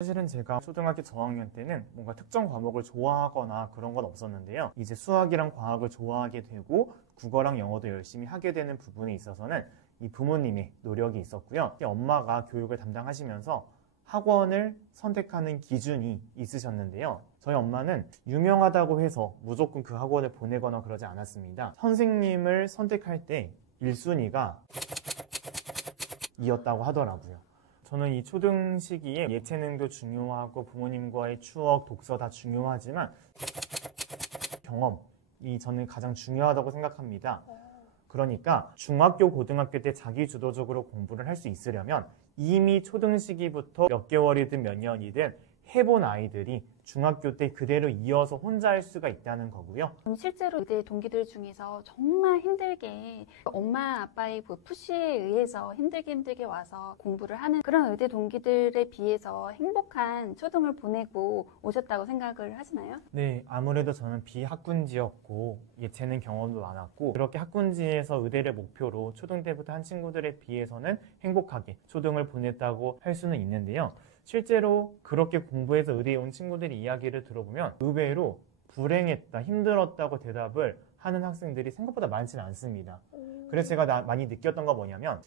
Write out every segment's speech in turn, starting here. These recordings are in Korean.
사실은 제가 초등학교 저학년 때는 뭔가 특정 과목을 좋아하거나 그런 건 없었는데요. 이제 수학이랑 과학을 좋아하게 되고 국어랑 영어도 열심히 하게 되는 부분에 있어서는 이 부모님의 노력이 있었고요. 엄마가 교육을 담당하시면서 학원을 선택하는 기준이 있으셨는데요. 저희 엄마는 유명하다고 해서 무조건 그 학원을 보내거나 그러지 않았습니다. 선생님을 선택할 때 1순위가 이었다고 하더라고요. 저는 이 초등 시기에 예체능도 중요하고 부모님과의 추억, 독서 다 중요하지만 경험이 저는 가장 중요하다고 생각합니다. 그러니까 중학교, 고등학교 때 자기주도적으로 공부를 할 수 있으려면 이미 초등 시기부터 몇 개월이든 몇 년이든 해본 아이들이 중학교 때 그대로 이어서 혼자 할 수가 있다는 거고요. 실제로 의대 동기들 중에서 정말 힘들게 엄마 아빠의 그 푸시에 의해서 힘들게 와서 공부를 하는 그런 의대 동기들에 비해서 행복한 초등을 보내고 오셨다고 생각을 하시나요? 네, 아무래도 저는 비학군지였고 예체능 경험도 많았고 그렇게 학군지에서 의대를 목표로 초등 때부터 한 친구들에 비해서는 행복하게 초등을 보냈다고 할 수는 있는데요. 실제로 그렇게 공부해서 의대에 온 친구들의 이야기를 들어보면 의외로 불행했다, 힘들었다고 대답을 하는 학생들이 생각보다 많지는 않습니다. 그래서 제가 많이 느꼈던 거 뭐냐면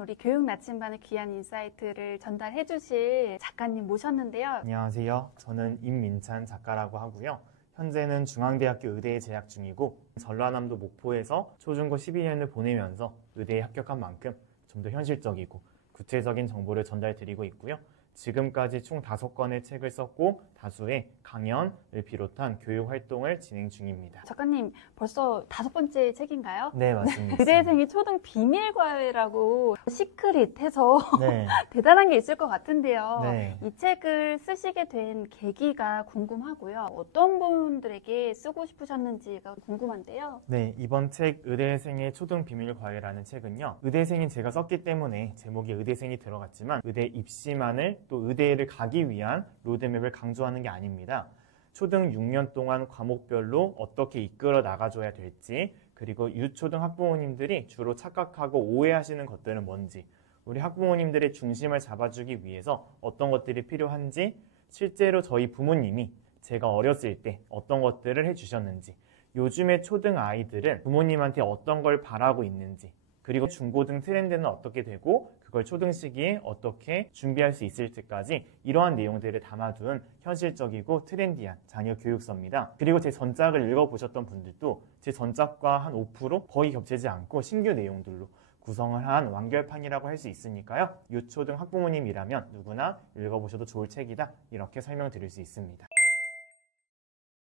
우리 교육 나침반의 귀한 인사이트를 전달해 주실 작가님 모셨는데요. 안녕하세요. 저는 임민찬 작가라고 하고요. 현재는 중앙대학교 의대에 재학 중이고 전라남도 목포에서 초중고 12년을 보내면서 의대에 합격한 만큼 좀 더 현실적이고 구체적인 정보를 전달드리고 있고요. 지금까지 총 5권의 책을 썼고 다수의 강연을 비롯한 교육 활동을 진행 중입니다. 작가님 벌써 5번째 책인가요? 네, 맞습니다. 의대생의 초등 비밀과외라고 시크릿해서 네. 대단한 게 있을 것 같은데요. 네. 이 책을 쓰시게 된 계기가 궁금하고요. 어떤 분들에게 쓰고 싶으셨는지가 궁금한데요. 네, 이번 책 의대생의 초등 비밀과외라는 책은요. 의대생인 제가 썼기 때문에 제목에 의대생이 들어갔지만 의대 입시만을 또 의대를 가기 위한 로드맵을 강조하는 게 아닙니다. 초등 6년 동안 과목별로 어떻게 이끌어 나가줘야 될지 그리고 유초등 학부모님들이 주로 착각하고 오해하시는 것들은 뭔지 우리 학부모님들의 중심을 잡아주기 위해서 어떤 것들이 필요한지 실제로 저희 부모님이 제가 어렸을 때 어떤 것들을 해주셨는지 요즘의 초등 아이들은 부모님한테 어떤 걸 바라고 있는지 그리고 중고등 트렌드는 어떻게 되고 그걸 초등 시기에 어떻게 준비할 수 있을지까지 이러한 내용들을 담아둔 현실적이고 트렌디한 자녀 교육서입니다. 그리고 제 전작을 읽어보셨던 분들도 제 전작과 한 5% 거의 겹치지 않고 신규 내용들로 구성을 한 완결판이라고 할 수 있으니까요. 유초등 학부모님이라면 누구나 읽어보셔도 좋을 책이다 이렇게 설명드릴 수 있습니다.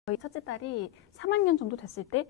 저희 첫째 딸이 3학년 정도 됐을 때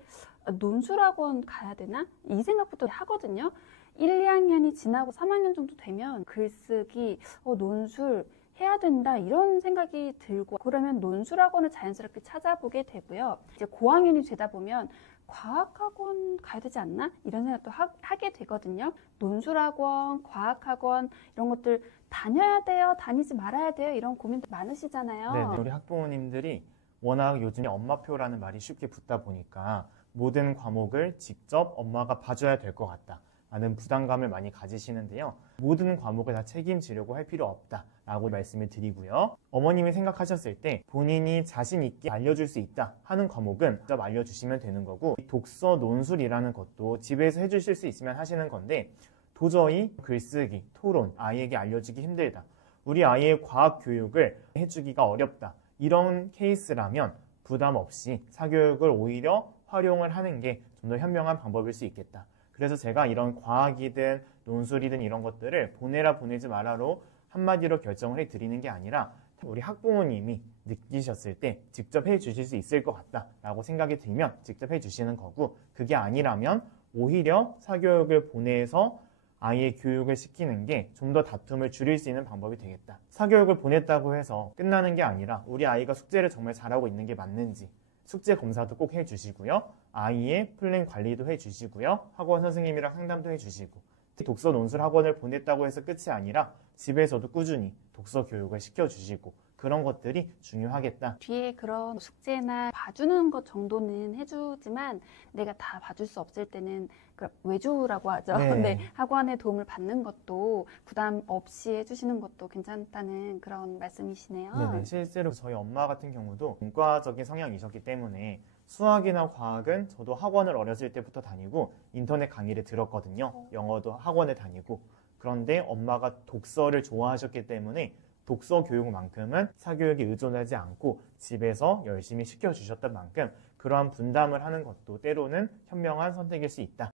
논술학원 가야 되나? 이 생각부터 하거든요. 1, 2학년이 지나고 3학년 정도 되면 글쓰기, 논술 해야 된다 이런 생각이 들고 그러면 논술학원을 자연스럽게 찾아보게 되고요. 이제 고학년이 되다 보면 과학학원 가야 되지 않나? 이런 생각도 하게 되거든요. 논술학원, 과학학원 이런 것들 다녀야 돼요? 다니지 말아야 돼요? 이런 고민도 많으시잖아요. 네, 우리 학부모님들이 워낙 요즘에 엄마표라는 말이 쉽게 붙다 보니까 모든 과목을 직접 엄마가 봐줘야 될 것 같다 라는 부담감을 많이 가지시는데요. 모든 과목을 다 책임지려고 할 필요 없다 라고 말씀을 드리고요. 어머님이 생각하셨을 때 본인이 자신 있게 알려줄 수 있다 하는 과목은 직접 알려주시면 되는 거고 독서 논술이라는 것도 집에서 해주실 수 있으면 하시는 건데 도저히 글쓰기, 토론 아이에게 알려주기 힘들다. 우리 아이의 과학 교육을 해주기가 어렵다. 이런 케이스라면 부담 없이 사교육을 오히려 활용을 하는 게 좀 더 현명한 방법일 수 있겠다. 그래서 제가 이런 과학이든 논술이든 이런 것들을 보내라 보내지 마라로 한마디로 결정을 해드리는 게 아니라 우리 학부모님이 느끼셨을 때 직접 해주실 수 있을 것 같다 라고 생각이 들면 직접 해주시는 거고 그게 아니라면 오히려 사교육을 보내서 아이의 교육을 시키는 게 좀 더 다툼을 줄일 수 있는 방법이 되겠다. 사교육을 보냈다고 해서 끝나는 게 아니라 우리 아이가 숙제를 정말 잘하고 있는 게 맞는지 숙제 검사도 꼭 해주시고요. 아이의 플랜 관리도 해주시고요. 학원 선생님이랑 상담도 해주시고 독서 논술 학원을 보냈다고 해서 끝이 아니라 집에서도 꾸준히 독서 교육을 시켜주시고 그런 것들이 중요하겠다. 뒤에 그런 숙제나 봐주는 것 정도는 해주지만 내가 다 봐줄 수 없을 때는 그 외주라고 하죠. 네. 네, 학원의 도움을 받는 것도 부담 없이 해주시는 것도 괜찮다는 그런 말씀이시네요. 네네. 실제로 저희 엄마 같은 경우도 문과적인 성향이셨기 때문에 수학이나 과학은 저도 학원을 어렸을 때부터 다니고 인터넷 강의를 들었거든요. 영어도 학원을 다니고. 그런데 엄마가 독서를 좋아하셨기 때문에 독서 교육만큼은 사교육에 의존하지 않고 집에서 열심히 시켜주셨던 만큼 그러한 분담을 하는 것도 때로는 현명한 선택일 수 있다.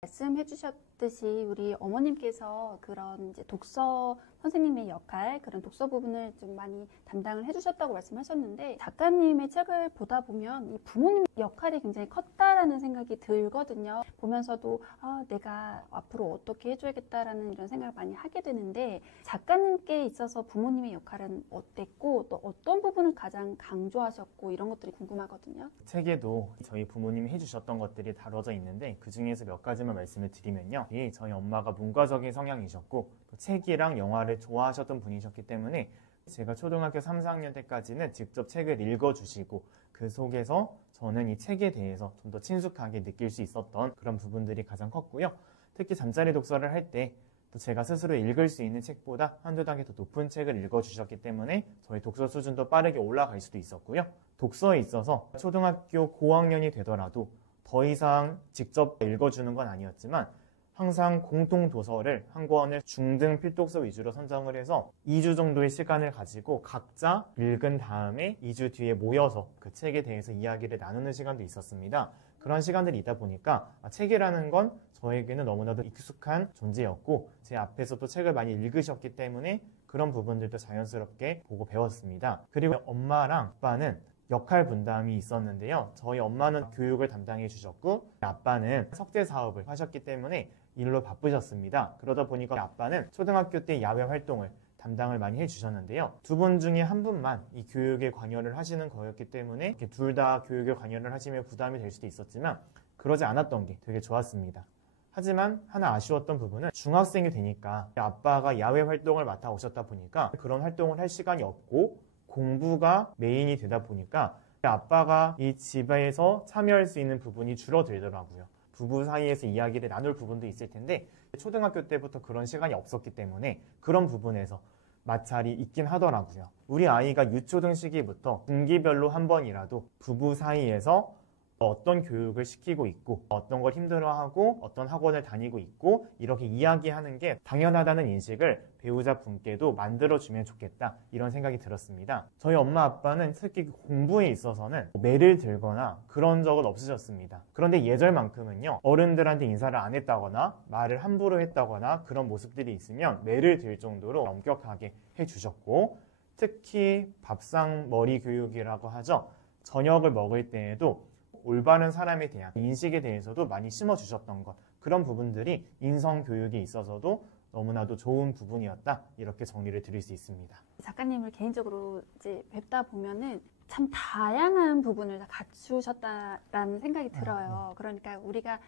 말씀해 주셨듯이 우리 어머님께서 그런 이제 독서 선생님의 역할, 그런 독서 부분을 좀 많이 담당을 해주셨다고 말씀하셨는데 작가님의 책을 보다 보면 이 부모님 역할이 굉장히 컸다라는 생각이 들거든요. 보면서도 내가 앞으로 어떻게 해줘야겠다라는 이런 생각을 많이 하게 되는데 작가님께 있어서 부모님의 역할은 어땠고 또 어떤 부분을 가장 강조하셨고 이런 것들이 궁금하거든요. 책에도 저희 부모님이 해주셨던 것들이 다뤄져 있는데 그 중에서 몇 가지만 말씀을 드리면요. 저희 엄마가 문과적인 성향이셨고 또 책이랑 영화를 좋아하셨던 분이셨기 때문에 제가 초등학교 3, 4학년 때까지는 직접 책을 읽어주시고 그 속에서 저는 이 책에 대해서 좀 더 친숙하게 느낄 수 있었던 그런 부분들이 가장 컸고요. 특히 잠자리 독서를 할 때 또 제가 스스로 읽을 수 있는 책보다 한두 단계 더 높은 책을 읽어주셨기 때문에 저희 독서 수준도 빠르게 올라갈 수도 있었고요. 독서에 있어서 초등학교 고학년이 되더라도 더 이상 직접 읽어주는 건 아니었지만 항상 공통 도서를 한 권을 중등 필독서 위주로 선정을 해서 2주 정도의 시간을 가지고 각자 읽은 다음에 2주 뒤에 모여서 그 책에 대해서 이야기를 나누는 시간도 있었습니다. 그런 시간들이 있다 보니까 책이라는 건 저에게는 너무나도 익숙한 존재였고 제 앞에서도 책을 많이 읽으셨기 때문에 그런 부분들도 자연스럽게 보고 배웠습니다. 그리고 엄마랑 아빠는 역할 분담이 있었는데요. 저희 엄마는 교육을 담당해 주셨고 아빠는 석재 사업을 하셨기 때문에 일로 바쁘셨습니다. 그러다 보니까 아빠는 초등학교 때 야외 활동을 담당을 많이 해주셨는데요. 두 분 중에 한 분만 이 교육에 관여를 하시는 거였기 때문에 둘 다 교육에 관여를 하시면 부담이 될 수도 있었지만 그러지 않았던 게 되게 좋았습니다. 하지만 하나 아쉬웠던 부분은 중학생이 되니까 아빠가 야외 활동을 맡아 오셨다 보니까 그런 활동을 할 시간이 없고 공부가 메인이 되다 보니까 아빠가 이 집에서 참여할 수 있는 부분이 줄어들더라고요. 부부 사이에서 이야기를 나눌 부분도 있을 텐데 초등학교 때부터 그런 시간이 없었기 때문에 그런 부분에서 마찰이 있긴 하더라고요. 우리 아이가 유초등 시기부터 분기별로 한 번이라도 부부 사이에서 어떤 교육을 시키고 있고 어떤 걸 힘들어하고 어떤 학원을 다니고 있고 이렇게 이야기하는 게 당연하다는 인식을 배우자 분께도 만들어주면 좋겠다 이런 생각이 들었습니다. 저희 엄마 아빠는 특히 공부에 있어서는 매를 들거나 그런 적은 없으셨습니다. 그런데 예절만큼은요 어른들한테 인사를 안 했다거나 말을 함부로 했다거나 그런 모습들이 있으면 매를 들 정도로 엄격하게 해주셨고 특히 밥상머리 교육이라고 하죠. 저녁을 먹을 때에도 올바른 사람에 대한 인식에 대해서도 많이 심어주셨던 것 그런 부분들이 인성교육에 있어서도 너무나도 좋은 부분이었다 이렇게 정리를 드릴 수 있습니다. 작가님을 개인적으로 이제 뵙다 보면은 참 다양한 부분을 다 갖추셨다라는 생각이 들어요. 그러니까 우리가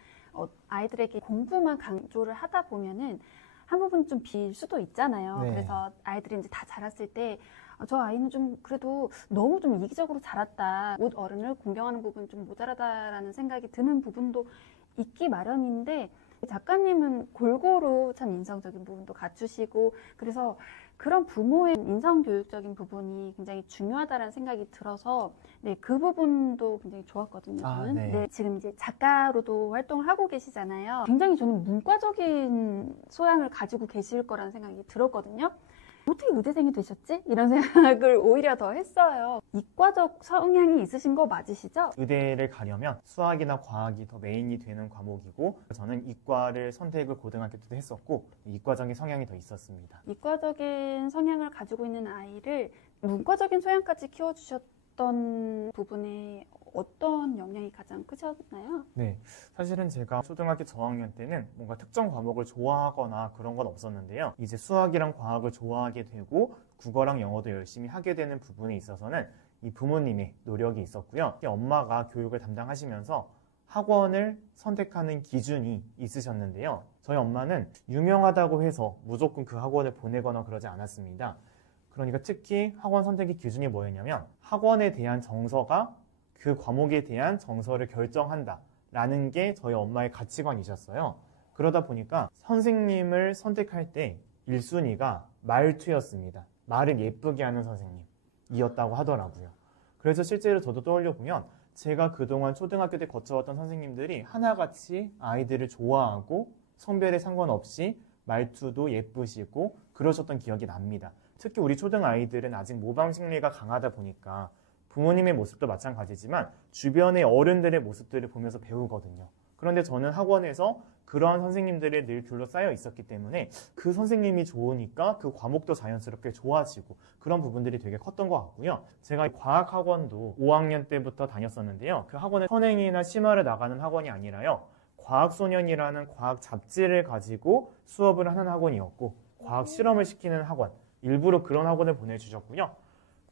아이들에게 공부만 강조를 하다 보면은 한 부분 좀 빌 수도 있잖아요. 네. 그래서 아이들이 이제 다 자랐을 때 저 아이는 좀 그래도 너무 좀 이기적으로 자랐다. 못 어른을 공경하는 부분 좀 모자라다라는 생각이 드는 부분도 있기 마련인데 작가님은 골고루 참 인성적인 부분도 갖추시고 그래서 그런 부모의 인성교육적인 부분이 굉장히 중요하다는 생각이 들어서 네, 그 부분도 굉장히 좋았거든요. 저는. 네. 지금 이제 작가로도 활동을 하고 계시잖아요. 굉장히 저는 문과적인 소양을 가지고 계실 거라는 생각이 들었거든요. 어떻게 의대생이 되셨지? 이런 생각을 오히려 더 했어요. 이과적 성향이 있으신 거 맞으시죠? 의대를 가려면 수학이나 과학이 더 메인이 되는 과목이고 저는 이과를 선택을 고등학교 때도 했었고 이과적인 성향이 더 있었습니다. 이과적인 성향을 가지고 있는 아이를 문과적인 소양까지 키워주셨던 부분에 어떤 영향이 가장 크셨나요? 네, 사실은 제가 초등학교 저학년 때는 뭔가 특정 과목을 좋아하거나 그런 건 없었는데요. 이제 수학이랑 과학을 좋아하게 되고 국어랑 영어도 열심히 하게 되는 부분에 있어서는 이 부모님의 노력이 있었고요. 엄마가 교육을 담당하시면서 학원을 선택하는 기준이 있으셨는데요. 저희 엄마는 유명하다고 해서 무조건 그 학원을 보내거나 그러지 않았습니다. 그러니까 특히 학원 선택의 기준이 뭐였냐면 학원에 대한 정서가 그 과목에 대한 정서를 결정한다라는 게 저희 엄마의 가치관이셨어요. 그러다 보니까 선생님을 선택할 때 1순위가 말투였습니다. 말을 예쁘게 하는 선생님이었다고 하더라고요. 그래서 실제로 저도 떠올려보면 제가 그동안 초등학교 때 거쳐왔던 선생님들이 하나같이 아이들을 좋아하고 성별에 상관없이 말투도 예쁘시고 그러셨던 기억이 납니다. 특히 우리 초등 아이들은 아직 모방 심리가 강하다 보니까 부모님의 모습도 마찬가지지만 주변의 어른들의 모습들을 보면서 배우거든요. 그런데 저는 학원에서 그러한 선생님들이 늘 둘러싸여 있었기 때문에 그 선생님이 좋으니까 그 과목도 자연스럽게 좋아지고 그런 부분들이 되게 컸던 것 같고요. 제가 과학학원도 5학년 때부터 다녔었는데요. 그 학원은 선행이나 심화를 나가는 학원이 아니라요. 과학소년이라는 과학 잡지를 가지고 수업을 하는 학원이었고 과학 실험을 시키는 학원, 일부러 그런 학원을 보내주셨고요.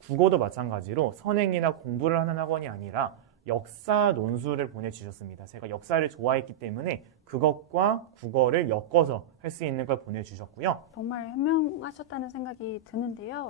국어도 마찬가지로 선행이나 공부를 하는 학원이 아니라 역사 논술을 보내주셨습니다. 제가 역사를 좋아했기 때문에 그것과 국어를 엮어서 할 수 있는 걸 보내주셨고요. 정말 현명하셨다는 생각이 드는데요.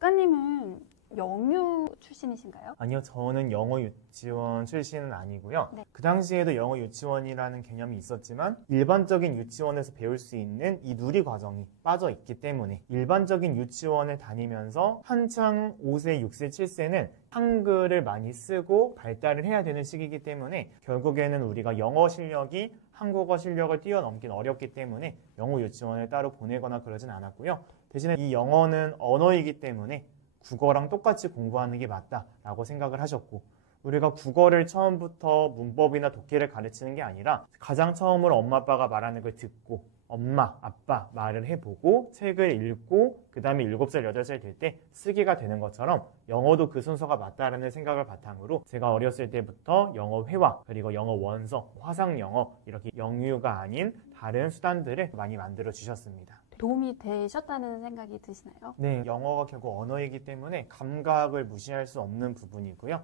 작가님은 영유 출신이신가요? 아니요, 저는 영어 유치원 출신은 아니고요. 네. 그 당시에도 영어 유치원이라는 개념이 있었지만 일반적인 유치원에서 배울 수 있는 이 누리 과정이 빠져 있기 때문에 일반적인 유치원을 다니면서 한창 5세, 6세, 7세는 한글을 많이 쓰고 발달을 해야 되는 시기이기 때문에 결국에는 우리가 영어 실력이 한국어 실력을 뛰어넘긴 어렵기 때문에 영어 유치원을 따로 보내거나 그러진 않았고요. 대신에 이 영어는 언어이기 때문에 국어랑 똑같이 공부하는 게 맞다라고 생각을 하셨고 우리가 국어를 처음부터 문법이나 독해를 가르치는 게 아니라 가장 처음으로 엄마 아빠가 말하는 걸 듣고 엄마, 아빠 말을 해보고 책을 읽고 그 다음에 7살, 8살 될 때 쓰기가 되는 것처럼 영어도 그 순서가 맞다라는 생각을 바탕으로 제가 어렸을 때부터 영어 회화 그리고 영어 원서, 화상 영어 이렇게 영유가 아닌 다른 수단들을 많이 만들어 주셨습니다. 도움이 되셨다는 생각이 드시나요? 네, 영어가 결국 언어이기 때문에 감각을 무시할 수 없는 부분이고요.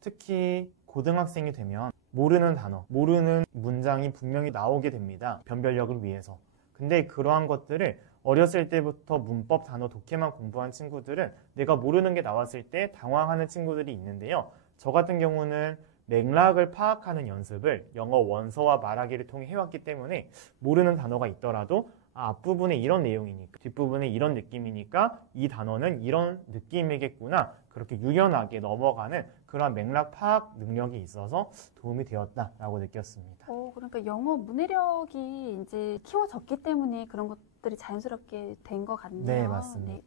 특히 고등학생이 되면 모르는 단어, 모르는 문장이 분명히 나오게 됩니다. 변별력을 위해서. 근데 그러한 것들을 어렸을 때부터 문법, 단어, 독해만 공부한 친구들은 내가 모르는 게 나왔을 때 당황하는 친구들이 있는데요. 저 같은 경우는 맥락을 파악하는 연습을 영어 원서와 말하기를 통해 해왔기 때문에 모르는 단어가 있더라도 앞부분에 이런 내용이니까 뒷부분에 이런 느낌이니까 이 단어는 이런 느낌이겠구나 그렇게 유연하게 넘어가는 그런 맥락 파악 능력이 있어서 도움이 되었다라고 느꼈습니다. 그러니까 영어 문해력이 이제 키워졌기 때문에 그런 것들이 자연스럽게 된 것 같네요. 네, 맞습니다. 네.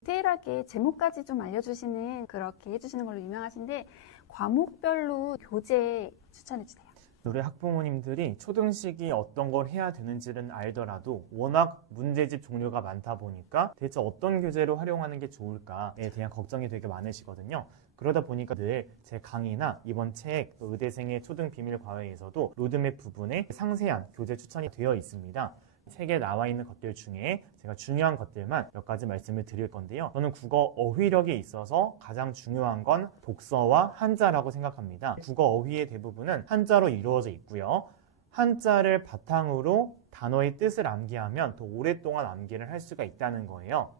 디테일하게 제목까지 좀 알려주시는 그렇게 해주시는 걸로 유명하신데 과목별로 교재 추천해주세요. 우리 학부모님들이 초등식이 어떤 걸 해야 되는지는 알더라도 워낙 문제집 종류가 많다 보니까 대체 어떤 교재로 활용하는 게 좋을까에 대한 걱정이 되게 많으시거든요. 그러다 보니까 늘 제 강의나 이번 책 의대생의 초등 비밀 과외에서도 로드맵 부분에 상세한 교재 추천이 되어 있습니다. 책에 나와 있는 것들 중에 제가 중요한 것들만 몇 가지 말씀을 드릴 건데요. 저는 국어 어휘력에 있어서 가장 중요한 건 독서와 한자라고 생각합니다. 국어 어휘의 대부분은 한자로 이루어져 있고요. 한자를 바탕으로 단어의 뜻을 암기하면 더 오랫동안 암기를 할 수가 있다는 거예요.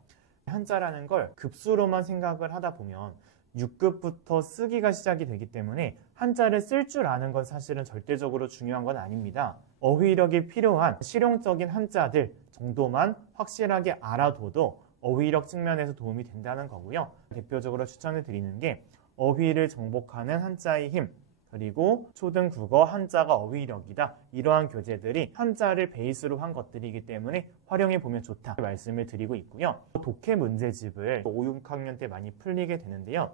한자라는 걸 급수로만 생각을 하다 보면 6급부터 쓰기가 시작이 되기 때문에 한자를 쓸 줄 아는 건 사실은 절대적으로 중요한 건 아닙니다. 어휘력이 필요한 실용적인 한자들 정도만 확실하게 알아둬도 어휘력 측면에서 도움이 된다는 거고요. 대표적으로 추천을 드리는 게 어휘를 정복하는 한자의 힘 그리고 초등 국어 한자가 어휘력이다. 이러한 교재들이 한자를 베이스로 한 것들이기 때문에 활용해 보면 좋다 말씀을 드리고 있고요. 독해 문제집을 5, 6학년 때 많이 풀리게 되는데요.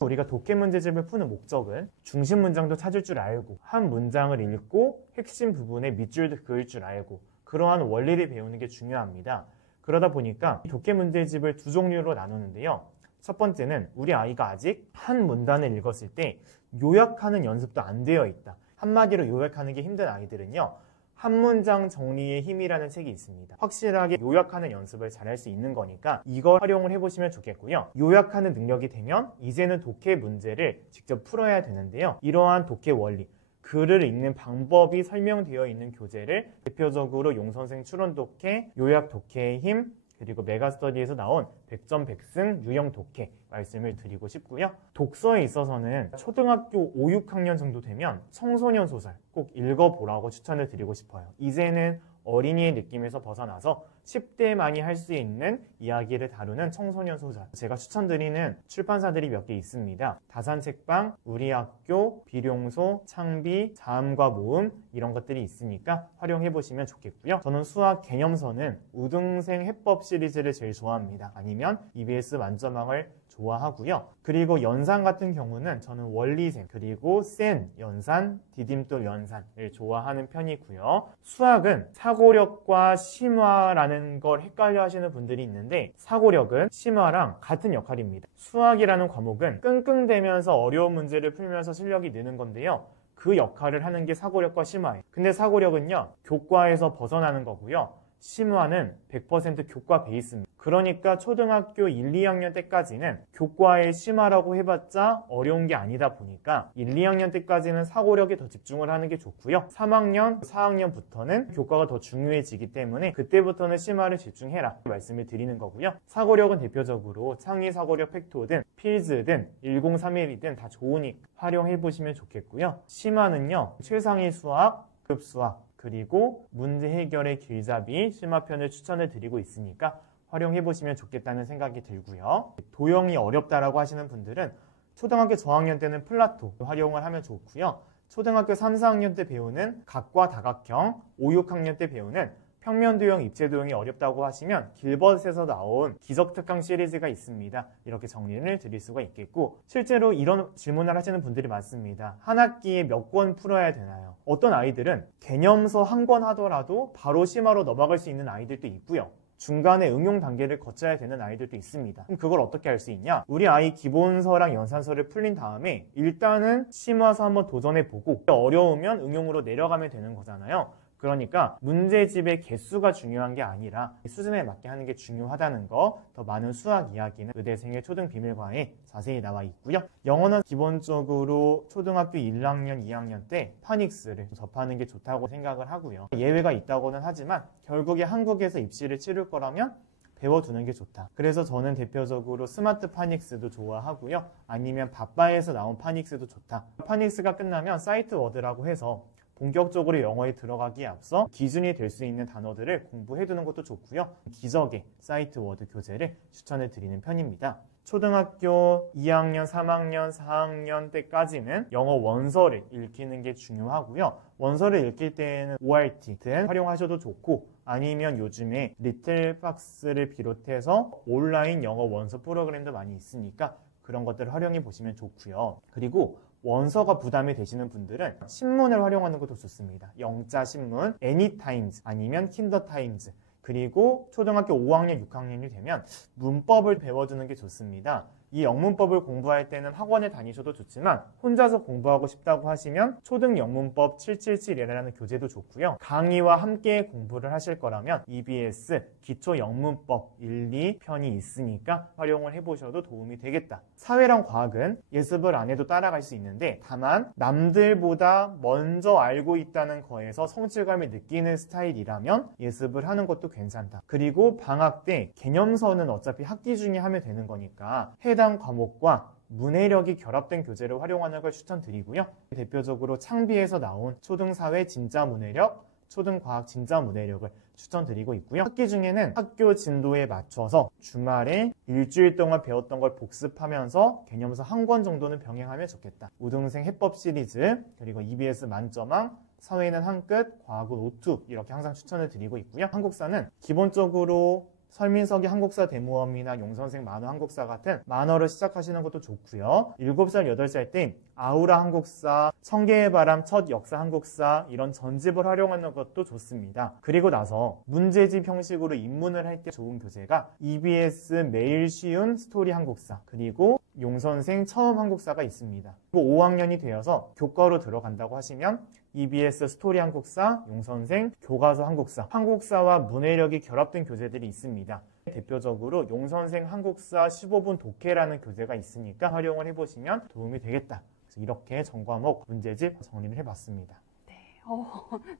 우리가 독해 문제집을 푸는 목적은 중심 문장도 찾을 줄 알고 한 문장을 읽고 핵심 부분에 밑줄도 그을 줄 알고 그러한 원리를 배우는 게 중요합니다. 그러다 보니까 독해 문제집을 두 종류로 나누는데요. 첫 번째는 우리 아이가 아직 한 문단을 읽었을 때 요약하는 연습도 안 되어 있다. 한마디로 요약하는 게 힘든 아이들은요. 한 문장 정리의 힘이라는 책이 있습니다. 확실하게 요약하는 연습을 잘 할 수 있는 거니까 이걸 활용을 해보시면 좋겠고요. 요약하는 능력이 되면 이제는 독해 문제를 직접 풀어야 되는데요. 이러한 독해 원리, 글을 읽는 방법이 설명되어 있는 교재를 대표적으로 용선생 추론 독해, 요약 독해의 힘, 그리고 메가스터디에서 나온 100점 100승 유형 독해 말씀을 드리고 싶고요. 독서에 있어서는 초등학교 5, 6학년 정도 되면 청소년 소설 꼭 읽어보라고 추천을 드리고 싶어요. 이제는 어린이의 느낌에서 벗어나서 10대만이 할 수 있는 이야기를 다루는 청소년 소설. 제가 추천드리는 출판사들이 몇 개 있습니다. 다산책방, 우리학교, 비룡소, 창비, 자음과 모음 이런 것들이 있으니까 활용해 보시면 좋겠고요. 저는 수학 개념서는 우등생 해법 시리즈를 제일 좋아합니다. 아니면 EBS 만점왕을 좋아하고요. 그리고 연산 같은 경우는 저는 원리생, 그리고 센, 연산, 디딤돌 연산을 좋아하는 편이고요. 수학은 사고력과 심화라는 걸 헷갈려 하시는 분들이 있는데 사고력은 심화랑 같은 역할입니다. 수학이라는 과목은 끙끙대면서 어려운 문제를 풀면서 실력이 느는 건데요. 그 역할을 하는 게 사고력과 심화예요. 근데 사고력은요, 교과에서 벗어나는 거고요. 심화는 100% 교과 베이스입니다. 그러니까 초등학교 1, 2학년 때까지는 교과의 심화라고 해봤자 어려운 게 아니다 보니까 1, 2학년 때까지는 사고력에 더 집중을 하는 게 좋고요. 3학년, 4학년부터는 교과가 더 중요해지기 때문에 그때부터는 심화를 집중해라 말씀을 드리는 거고요. 사고력은 대표적으로 창의 사고력 팩토든 필즈든 1031이든 다 좋으니까 활용해 보시면 좋겠고요. 심화는요, 최상위 수학, 급수학, 그리고 문제 해결의 길잡이 심화편을 추천을 드리고 있으니까 활용해 보시면 좋겠다는 생각이 들고요. 도형이 어렵다라고 하시는 분들은 초등학교 저학년 때는 플라토 활용을 하면 좋고요. 초등학교 3, 4학년 때 배우는 각과 다각형, 5, 6학년 때 배우는 평면도형, 입체도형이 어렵다고 하시면 길벗에서 나온 기적특강 시리즈가 있습니다. 이렇게 정리를 드릴 수가 있겠고, 실제로 이런 질문을 하시는 분들이 많습니다. 한 학기에 몇 권 풀어야 되나요? 어떤 아이들은 개념서 한 권 하더라도 바로 심화로 넘어갈 수 있는 아이들도 있고요. 중간에 응용 단계를 거쳐야 되는 아이들도 있습니다. 그럼 그걸 어떻게 할 수 있냐? 우리 아이 기본서랑 연산서를 풀린 다음에 일단은 심화서 한번 도전해보고 어려우면 응용으로 내려가면 되는 거잖아요. 그러니까 문제집의 개수가 중요한 게 아니라 수준에 맞게 하는 게 중요하다는 거, 더 많은 수학 이야기는 의대생의 초등비밀과에 자세히 나와 있고요. 영어는 기본적으로 초등학교 1학년, 2학년 때 파닉스를 접하는 게 좋다고 생각을 하고요. 예외가 있다고는 하지만 결국에 한국에서 입시를 치를 거라면 배워두는 게 좋다. 그래서 저는 대표적으로 스마트 파닉스도 좋아하고요. 아니면 바빠에서 나온 파닉스도 좋다. 파닉스가 끝나면 사이트 워드라고 해서 본격적으로 영어에 들어가기에 앞서 기준이 될 수 있는 단어들을 공부해두는 것도 좋고요. 기적의 사이트 워드 교재를 추천을 드리는 편입니다. 초등학교 2학년, 3학년, 4학년 때까지는 영어 원서를 읽히는 게 중요하고요. 원서를 읽힐 때에는 ORT 등 활용하셔도 좋고, 아니면 요즘에 리틀박스를 비롯해서 온라인 영어 원서 프로그램도 많이 있으니까 그런 것들을 활용해 보시면 좋고요. 그리고 원서가 부담이 되시는 분들은 신문을 활용하는 것도 좋습니다. 영자 신문, 애니타임즈 아니면 킨더타임즈, 그리고 초등학교 5학년, 6학년이 되면 문법을 배워주는 게 좋습니다. 이 영문법을 공부할 때는 학원에 다니셔도 좋지만 혼자서 공부하고 싶다고 하시면 초등 영문법 777이라는 교재도 좋고요. 강의와 함께 공부를 하실 거라면 EBS 기초 영문법 1, 2편이 있으니까 활용을 해보셔도 도움이 되겠다. 사회랑 과학은 예습을 안 해도 따라갈 수 있는데 다만 남들보다 먼저 알고 있다는 거에서 성취감을 느끼는 스타일이라면 예습을 하는 것도 괜찮다. 그리고 방학 때 개념서는 어차피 학기 중에 하면 되는 거니까 해당 과목과 문해력이 결합된 교재를 활용하는 걸 추천드리고요. 대표적으로 창비에서 나온 초등사회 진짜 문해력, 초등과학 진짜 문해력을 추천드리고 있고요. 학기 중에는 학교 진도에 맞춰서 주말에 일주일 동안 배웠던 걸 복습하면서 개념서 한 권 정도는 병행하면 좋겠다. 우등생 해법 시리즈, 그리고 EBS 만점왕, 사회는 한 끝, 과학은 오투 이렇게 항상 추천을 드리고 있고요. 한국사는 기본적으로 설민석의 한국사 대모험이나 용선생 만화 한국사 같은 만화를 시작하시는 것도 좋고요. 7살, 8살 때 아우라 한국사, 청계의 바람 첫 역사 한국사 이런 전집을 활용하는 것도 좋습니다. 그리고 나서 문제집 형식으로 입문을 할 때 좋은 교재가 EBS 매일 쉬운 스토리 한국사, 그리고 용선생 처음 한국사가 있습니다. 그리고 5학년이 되어서 교과로 들어간다고 하시면 EBS 스토리 한국사, 용선생 교과서 한국사, 한국사와 문해력이 결합된 교재들이 있습니다. 대표적으로 용선생 한국사 15분 독해라는 교재가 있으니까 활용을 해보시면 도움이 되겠다. 그래서 이렇게 전과목 문제집 정리를 해봤습니다.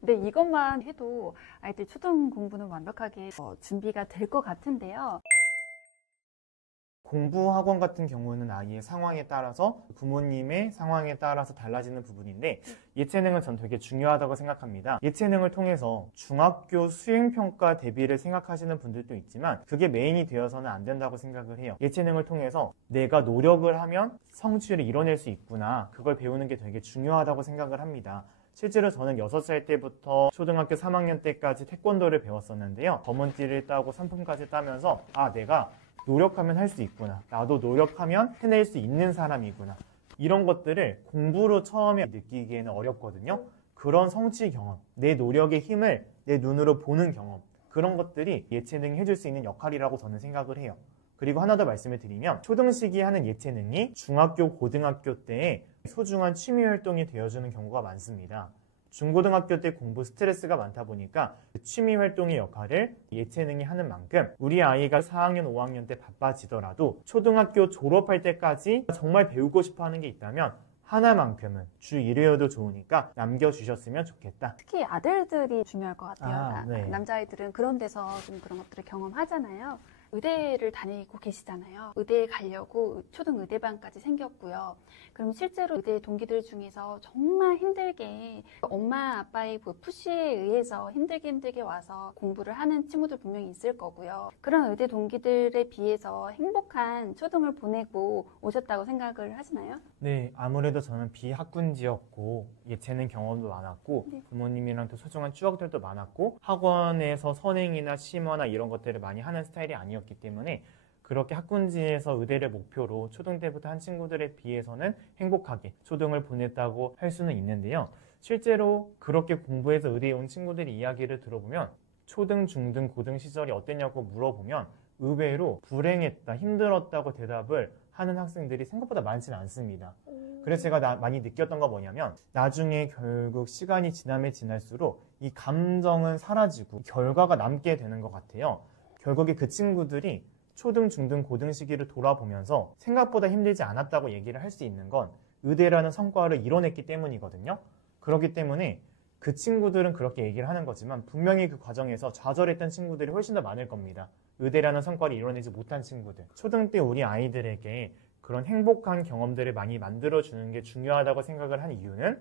네, 이것만 해도 아이들 초등 공부는 완벽하게 준비가 될 것 같은데요. 공부 학원 같은 경우는 아이의 상황에 따라서 부모님의 상황에 따라서 달라지는 부분인데 예체능은 전 되게 중요하다고 생각합니다. 예체능을 통해서 중학교 수행평가 대비를 생각하시는 분들도 있지만 그게 메인이 되어서는 안 된다고 생각을 해요. 예체능을 통해서 내가 노력을 하면 성취를 이뤄낼 수 있구나. 그걸 배우는 게 되게 중요하다고 생각을 합니다. 실제로 저는 6살 때부터 초등학교 3학년 때까지 태권도를 배웠었는데요. 검은띠를 따고 상품까지 따면서 내가 노력하면 할 수 있구나. 나도 노력하면 해낼 수 있는 사람이구나. 이런 것들을 공부로 처음에 느끼기에는 어렵거든요. 그런 성취 경험, 내 노력의 힘을 내 눈으로 보는 경험, 그런 것들이 예체능이 해줄 수 있는 역할이라고 저는 생각을 해요. 그리고 하나 더 말씀을 드리면 초등시기에 하는 예체능이 중학교, 고등학교 때에 소중한 취미 활동이 되어주는 경우가 많습니다. 중고등학교 때 공부 스트레스가 많다 보니까 취미 활동의 역할을 예체능이 하는 만큼 우리 아이가 4학년, 5학년 때 바빠지더라도 초등학교 졸업할 때까지 정말 배우고 싶어 하는 게 있다면 하나만큼은 주 1회여도 좋으니까 남겨주셨으면 좋겠다. 특히 아들들이 중요할 것 같아요. 네. 남자아이들은 그런 데서 좀 그런 것들을 경험하잖아요. 의대를 다니고 계시잖아요. 의대에 가려고 초등 의대반까지 생겼고요. 그럼 실제로 의대 동기들 중에서 정말 힘들게 엄마 아빠의 그 푸시에 의해서 힘들게 와서 공부를 하는 친구들 분명히 있을 거고요. 그런 의대 동기들에 비해서 행복한 초등을 보내고 오셨다고 생각을 하시나요? 네, 아무래도 저는 비학군지였고 예체능 경험도 많았고 부모님이랑 또 소중한 추억들도 많았고 학원에서 선행이나 심어나 이런 것들을 많이 하는 스타일이 아니었기 때문에 그렇게 학군지에서 의대를 목표로 초등 때부터 한 친구들에 비해서는 행복하게 초등을 보냈다고 할 수는 있는데요. 실제로 그렇게 공부해서 의대에 온 친구들의 이야기를 들어보면 초등, 중등, 고등 시절이 어땠냐고 물어보면 의외로 불행했다, 힘들었다고 대답을 하는 학생들이 생각보다 많지는 않습니다. 그래서 제가 많이 느꼈던 거 뭐냐면 나중에 결국 시간이 지나면 지날수록 이 감정은 사라지고 결과가 남게 되는 것 같아요. 결국에 그 친구들이 초등, 중등, 고등 시기를 돌아보면서 생각보다 힘들지 않았다고 얘기를 할 수 있는 건 의대라는 성과를 이뤄냈기 때문이거든요. 그렇기 때문에 그 친구들은 그렇게 얘기를 하는 거지만 분명히 그 과정에서 좌절했던 친구들이 훨씬 더 많을 겁니다. 의대라는 성과를 이뤄내지 못한 친구들. 초등 때 우리 아이들에게 그런 행복한 경험들을 많이 만들어주는 게 중요하다고 생각을 한 이유는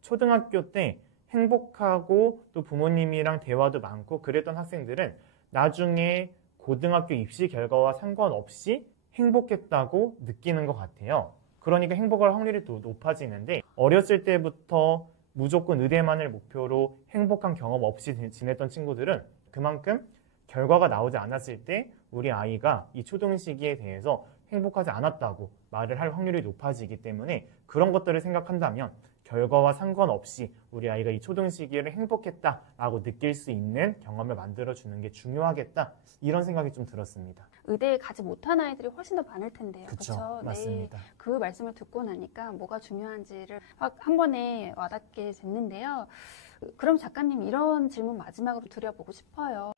초등학교 때 행복하고 또 부모님이랑 대화도 많고 그랬던 학생들은 나중에 고등학교 입시 결과와 상관없이 행복했다고 느끼는 것 같아요. 그러니까 행복할 확률이 더 높아지는데 어렸을 때부터 무조건 의대만을 목표로 행복한 경험 없이 지냈던 친구들은 그만큼 결과가 나오지 않았을 때 우리 아이가 이 초등 시기에 대해서 행복하지 않았다고 말을 할 확률이 높아지기 때문에 그런 것들을 생각한다면 결과와 상관없이 우리 아이가 이 초등 시기를 행복했다라고 느낄 수 있는 경험을 만들어주는 게 중요하겠다 이런 생각이 좀 들었습니다. 의대에 가지 못한 아이들이 훨씬 더 많을 텐데요. 그렇죠? 맞습니다. 네, 그 말씀을 듣고 나니까 뭐가 중요한지를 확 한 번에 와닿게 됐는데요. 그럼 작가님 이런 질문 마지막으로 드려보고 싶어요.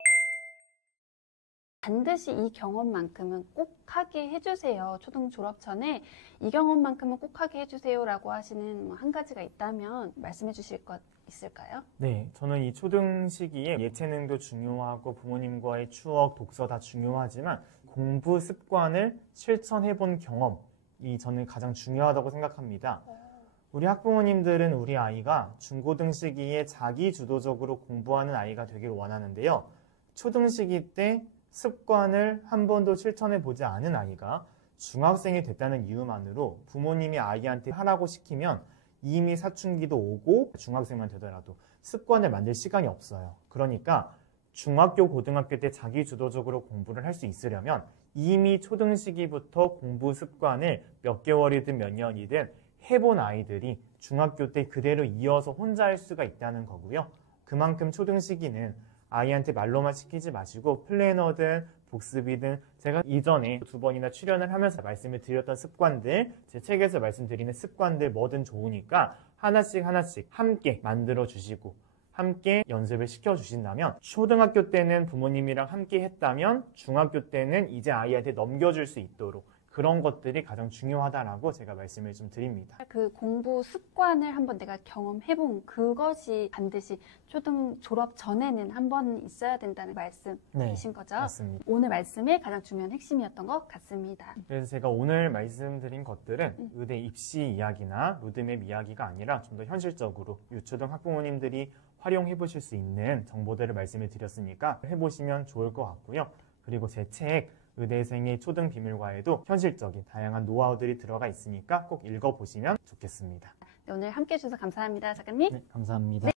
반드시 이 경험만큼은 꼭 하게 해주세요. 초등 졸업 전에 이 경험만큼은 꼭 하게 해주세요라고 하시는 한 가지가 있다면 말씀해 주실 것 있을까요? 네, 저는 이 초등 시기에 예체능도 중요하고 부모님과의 추억, 독서 다 중요하지만 공부 습관을 실천해본 경험이 저는 가장 중요하다고 생각합니다. 우리 학부모님들은 우리 아이가 중고등 시기에 자기 주도적으로 공부하는 아이가 되길 원하는데요. 초등 시기 때 습관을 한 번도 실천해 보지 않은 아이가 중학생이 됐다는 이유만으로 부모님이 아이한테 하라고 시키면 이미 사춘기도 오고 중학생만 되더라도 습관을 만들 시간이 없어요. 그러니까 중학교, 고등학교 때 자기 주도적으로 공부를 할 수 있으려면 이미 초등 시기부터 공부 습관을 몇 개월이든 몇 년이든 해본 아이들이 중학교 때 그대로 이어서 혼자 할 수가 있다는 거고요. 그만큼 초등 시기는 아이한테 말로만 시키지 마시고 플래너든 복습이든 제가 이전에 2번이나 출연을 하면서 말씀을 드렸던 습관들, 제 책에서 말씀드리는 습관들 뭐든 좋으니까 하나씩 함께 만들어 주시고 함께 연습을 시켜 주신다면 초등학교 때는 부모님이랑 함께 했다면 중학교 때는 이제 아이한테 넘겨줄 수 있도록 그런 것들이 가장 중요하다라고 제가 말씀을 좀 드립니다. 그 공부 습관을 한번 내가 경험해본 그것이 반드시 초등 졸업 전에는 한번 있어야 된다는 말씀이신 거죠? 맞습니다. 오늘 말씀의 가장 중요한 핵심이었던 것 같습니다. 그래서 제가 오늘 말씀드린 것들은 의대 입시 이야기나 로드맵 이야기가 아니라 좀 더 현실적으로 유초등 학부모님들이 활용해 보실 수 있는 정보들을 말씀을 드렸으니까 해보시면 좋을 것 같고요. 그리고 제 책 의대생의 초등 비밀과에도 현실적인 다양한 노하우들이 들어가 있으니까 꼭 읽어보시면 좋겠습니다. 네, 오늘 함께 해주셔서 감사합니다, 작가님. 네, 감사합니다.